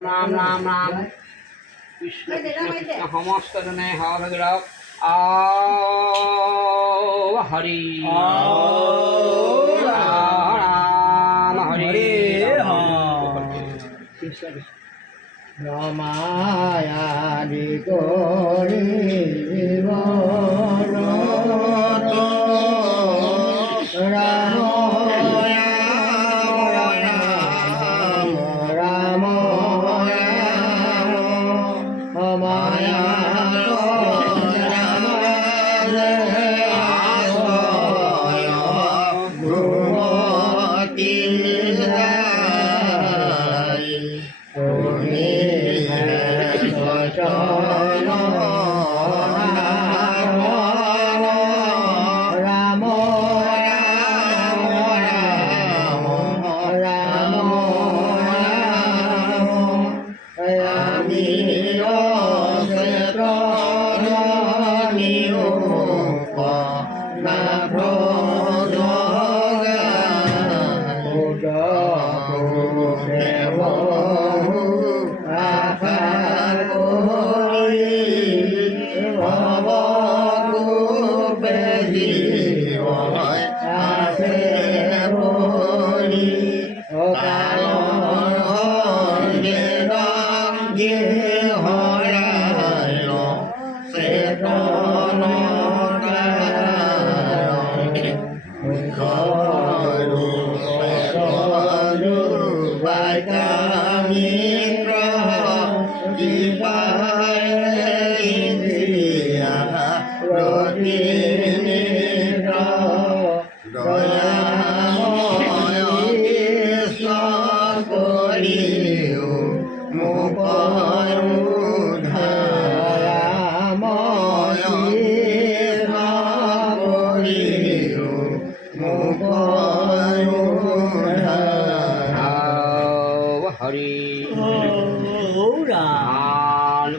राम राम राम कृष्ण कृष्ण कृष्ण समस्त जने हरिराव हरि राम हरि রামায়াদি করিব রাম রাম মায়া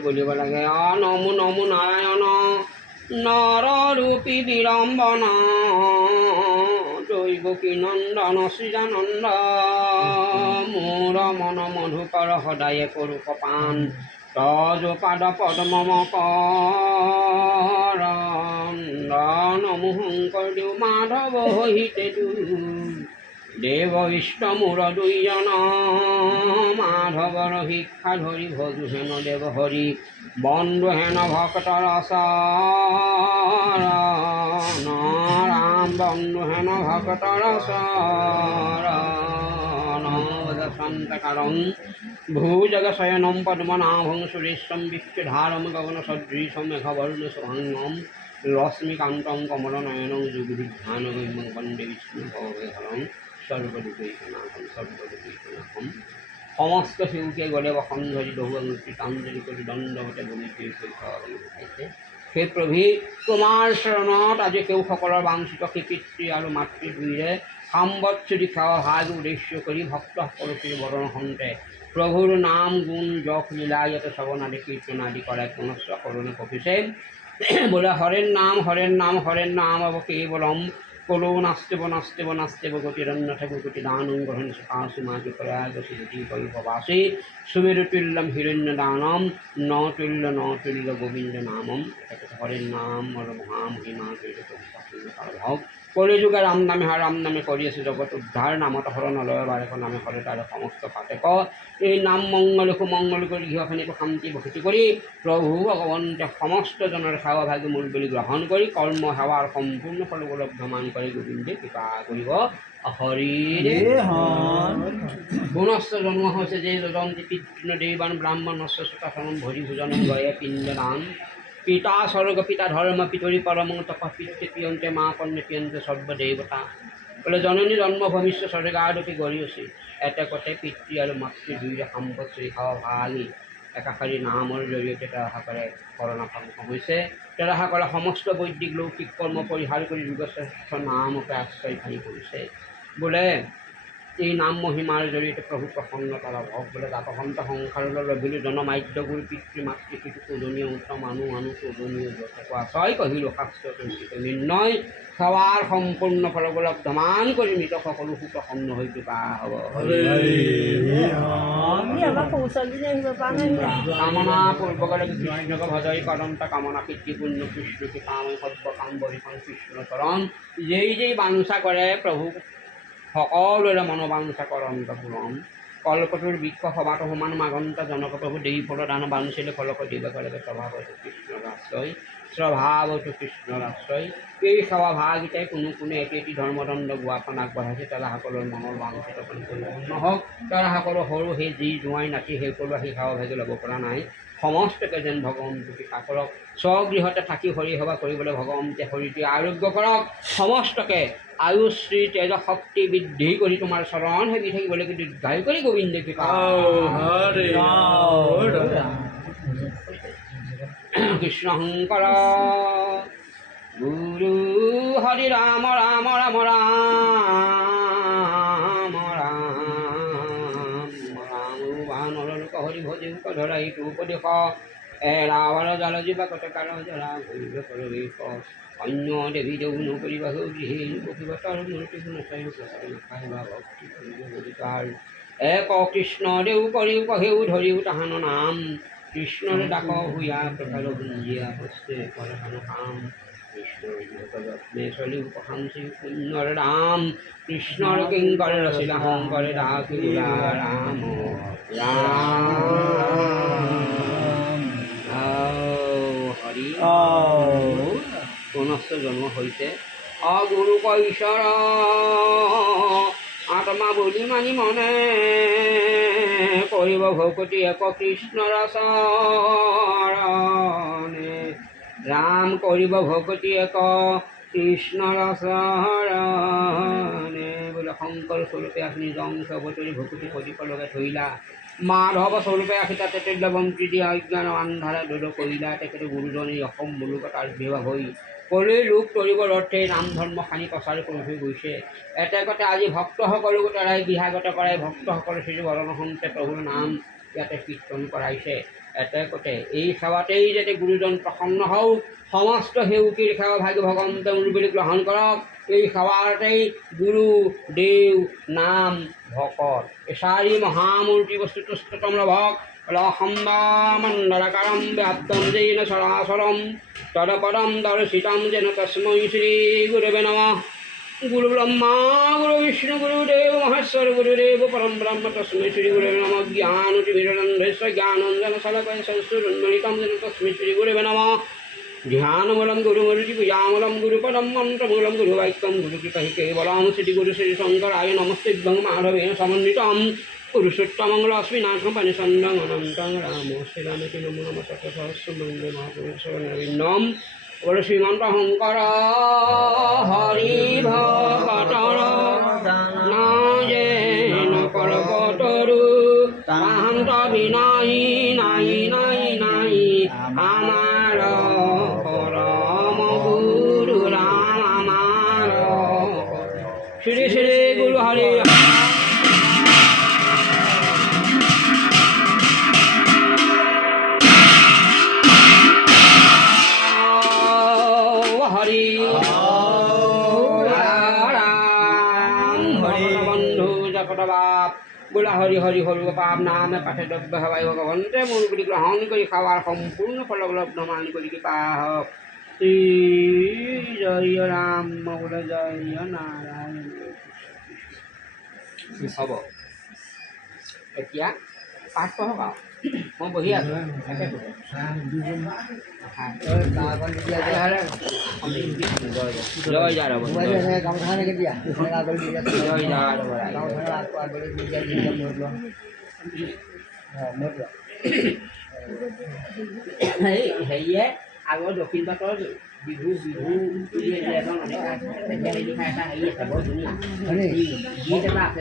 বলিব লাগে নমো নমো নারায়ণ নররূপী বিড়ম্বন দৈবকী নন্দন সৃজানন্দ মোর মন মধুকৰ সদায়ে কৰো কপান তজ পাদ পদ্ম কৰ নমো শংকৰ দেৱ মাধৱ হিতে দেৱ বিষ্ণু মূৰ দুইজন মাধৱৰ শিক্ষা ধৰি ভজু হেন দেৱ হৰি বন্ধু হেন ভক্তৰ চৰণ ৰাম বন্ধু হেন ভক্তৰ চৰণ শান্তকাৰং ভূজগশয়নম পদ্মনাভং সুৰেশম বিশ্বধাৰম গগন সদৃশম মেঘবর্ণ শুভঙ্গম লক্ষ্মীকান্তং কমলনয়নং যুগবিধানগম্যং বন্দে বিষ্ণু ভবভয়হরং সর্বদুঃখৈকনাথম সর্বদুঃখৈকনাথম সমস্ত শিশুকে গলে বসন ধৰি বহু আঙুঠি কাঞ্জলি কৰি দণ্ডৱতে ভূমি খাইছে সেই প্ৰভী তোমাৰ চৰণত আজি কেওসকলৰ বাঞ্ছিত সেই পিতৃ আৰু মাতৃ দুয়োৰে সাম্বৎসুদি সেৱা ভাগ উদ্দেশ্য কৰি ভক্তসকলকে বৰণ সন্তে প্ৰভুৰ নাম গুণ যশ লীলা ইয়াতে শ্ৰৱণাদি কীৰ্তনাদি কৰাই পুনশ্চ সৰণে কপিছে বোলে হৰেৰ নাম অৱ কেৱলম কলো নাস্তেব নাস্তেব নাস্তেব গতিৰন্যথ গতি দানং গ্ৰহণ সুমাতি প্ৰয়াগ গতি পৰিভবাসী সুমেৰুতুল্যম হিৰণ্য দানম নতুল্য গোবিন্দ নামম হরের নাম মহামহিমা ভাগ কলিযুগে রাম নামে করিয়াছে জগৎ উদ্ধার নামত হর নলয় বারেক নামে হরে তার সমস্ত পাতেক এই নাম মঙ্গল সুমঙ্গল কৰি গৃহখানিক শান্তি বসতি কৰি প্ৰভু ভগৱন্তে সমস্ত জনৰ সেৱা ভাগি মূল বুলি গ্ৰহণ কৰি কৰ্ম সেৱাৰ সম্পূৰ্ণ ফল উপলব্ধমান কৰি গোবিন্দে কৃপা কৰিব হৰিৰে পুনশ্চ জন্ম হৈছে যে যজন্তি পিতৃ দেৱান ব্ৰাহ্মণস্য সুতাসনম ভৰি ভোজন গয়ে পিণ্ডদান পিতা স্বৰ্গ পিতা ধৰ্ম পিতৰি পৰম তপ পিতৃ পিয়ন্তে মা কন্যা পিয়ন্তে সৰ্বদেৱতা বোলে জননী জন্ম ভৱিষ্য স্বৰ্গাদপি গৰিয়সী এতেকতে পিতৃ আৰু মাতৃ দুয়োৰে সাম্বৎসুদি সেৱা ভাগি একাষাৰী নামৰ জৰিয়তে তেৰাসকলে কৰণাপন্ন হৈছে তেৰাসকলে সমস্ত বৈদিক লৌকিক কৰ্ম পৰিহাৰ কৰি যোগশ্ৰেষ্ঠ নামকে আশ্ৰয় ভাঙি পৰিছে বোলে এই নাম মহিমাৰ জৰিয়তে প্ৰভু প্ৰসন্নতা লাভ হওক বোলে জাতসন্ত সংসাৰলৈ লভিলো জনমাধ্য গুৰু পিতৃ মাতৃ শিশু পূজনীয় উত্তম মানুহ মানুহ পূজনীয় কোৱা ছয় কহিলো শাস্ত্ৰ নিৰ্ণয় সেৱাৰ সম্পূৰ্ণ ফলবলব্ধমান কৰি মৃত সকলো সুপ্ৰসন্ন হৈ কৃপা হ'ব কামনা পূৰ্বকৰে কৃষ্ণক ভজই কৰন্ত কামনা কীৰ্তি পুণ্য কৃষ্ণকে কাম সৰ্ব কাম বৰিখন কৃষ্ণ চৰণ যেই বাঞ্ছা কৰে প্ৰভু সকলোৰে মনোবাঞ্ছা কৰন্ত পূৰণ কল্পটোৰ বৃক্ষ সভাত সমান মাগন্ত জনক প্ৰভু দেই ফল দান বাঞ্ছিলে ফলক দিবক লাগে স্বভাৱতো কৃষ্ণৰ আশ্ৰয় স্বভাৱতো কৃষ্ণৰ আশ্ৰয় এই সেৱা ভাগিতাই কোনে এটি ধৰ্মদণ্ড গোৱাখন আগবঢ়াইছে তাৰাসকলৰ মনৰ বাঞ্ছিত পৰিপূৰ্ণ হওক তাৰাসকলৰ সৰু সেই যি জোঁৱাই নাতি সেই কৰোৱা সেই সেৱা ভাগি ল'ব পৰা নাই সমস্তকে যেন ভগৱন্তী কৃপা কৰক স্বগৃহতে থাকি হৰি সেৱা কৰিবলৈ ভগৱন্তে শৰীৰটি আৰোগ্য কৰক সমস্তকে আয়ুশ্ৰী তেজ শক্তি বৃদ্ধি কৰি তোমাৰ চৰণ সেবি থাকিবলৈ দীৰ্ঘায়ু কৰি গোবিন্দ কৃপা কৃষ্ণ শংকৰ গুৰু হৰি ৰাম ৰাম ৰাম ৰাম ৰাম বানৰলোক হৰি ভজিক ধৰাই উপদেশ ৰাৱণ জাল জীৱা কটকাৰ জৰা ভৈৰ কৰবেশ অন্য দেৱী দেউ নকৰিবা গৃহী পকিবতৰ মূৰ্তি গুণচাৰি নাখাইবা ভক্তি কৰিবাৰ এক কৃষ্ণ দেউ কৰিও কহেও ধৰিও তাহান নাম কৃষ্ণৰ ডাক হুয়া প্ৰকাৰ গুঞ্জিয়া হস্তে কৰহান কাম কৃষ্ণৰ যত্নে চলিও প্ৰশান শ্ৰী পুণ্যৰ ৰাম কৃষ্ণৰ কিংকৰ ৰচিলা শংকৰ দাস ৰাম ৰাম হৰি পুনশ্চ জন্ম হৈছে অগুৰু কৈশৰ আত্মা বুলি মানি মনে কৰিব ভকতি এক কৃষ্ণৰ চৰণে ৰাম কৰিব ভকতি এক কৃষ্ণৰ চৰণে বোলে শংকৰ স্বৰূপে আপুনি জংশ অৱতৰি ভকতি কৰিব লগে ধৰিলা মাধৱ স্বৰূপে আহি তাতে তৈলবন্তি দিয়া অজ্ঞান আন্ধাৰে দূৰ কৰিলা তেখেতে গুৰুজনী অসম মুলুকত আবিৰ্ভাৱ হৈ কৰি লোক তৰিবৰ অৰ্থে নাম ধৰ্ম সানি প্ৰচাৰ কৰি থৈ গৈছে এতেকতে আজি ভক্তসকলক তাৰাই বিহাগত কৰাই ভক্তসকলে শ্ৰী বৰণসন্তে প্ৰভুৰ নাম ইয়াতে কীৰ্তন কৰাইছে এতেকতে এই সেৱাতেই যাতে গুৰুজন প্ৰসন্ন হওক সমস্ত সেউকীৰ সেৱা ভাগি ভগৱন্তে মোৰ বুলি গ্ৰহণ কৰক এই সেৱাতেই গুৰু দেৱ নাম ভকত এই চাৰি মহামূৰ্তি বস্তুটো স্তোত্ৰম লভক লখণ্ডমণ্ডলকাৰম ব্যাপ্তম যেন চৰাচৰম তদপদম দৰ্শিতম যেন তস্मै শ্ৰী গুৰৱে নমঃ গুৰু ব্ৰহ্মা গুৰু বিষ্ণু গুৰুদেৱ মহেশ্বৰ গুৰুদেৱ পৰম ব্ৰহ্ম তস্मै শ্ৰী গুৰৱে নমঃ জ্ঞানতিমিৰন্ধস্য জ্ঞানঞ্জন শলাকয়া চক্ষুৰুন্মিলিতম যেন তস্मै শ্ৰী গুৰৱে নমঃ ধ্যানমূলম গুৰুমূৰ্তি পূজামূলম গুৰুপদম মন্ত্ৰমূলম গুৰুবাক্যম গুৰুকৃপা কেৱলম শ্ৰী গুৰু শ্ৰী শংকৰায় নমস্তুভ্যং মাধৱেন সমন্বিতম পুৰুষোত্তমং লক্ষ্মীনাথং পানিচন্দং অনন্তং ৰাম শ্ৰীৰামতি নমো নমঃ তৎসহস্ৰমন্দে মহাপুৰুষৰবিন্দম বল শ্ৰীমন্ত শংকৰ হৰি ভকতৰ নাজেন পৰ্বতৰু তাহান্ত বিনাই নাই নাই নাই আমাৰ পৰম গুৰু ৰাম আমাৰ শ্ৰী শ্ৰী গুৰু হৰি হৰি ৰাম বন্ধু জগত বাপ বোলা হৰি হৰি হৰি পাপ নামে পাঠে দ্ৰব্য সেৱাই ভগৱন্তে মোৰ বুলি গ্ৰহণ কৰি সেৱাৰ সম্পূৰ্ণ ফলবলব্ধ মান কৰি কৃপা হওক শ্ৰী জয় ৰাম বোলে জয় নাৰায়ণ হ'ব এতিয়া পাঠ পঢ়ক আৰু মই বহি আছোঁ জয় জয় ৰ'ব জয় জয় হেৰিয়ে আগৰ দক্ষিণ পাটৰ বিহু বুলি এখন হেৰি আছে বৰ ধুনীয়া গীত এটা আছে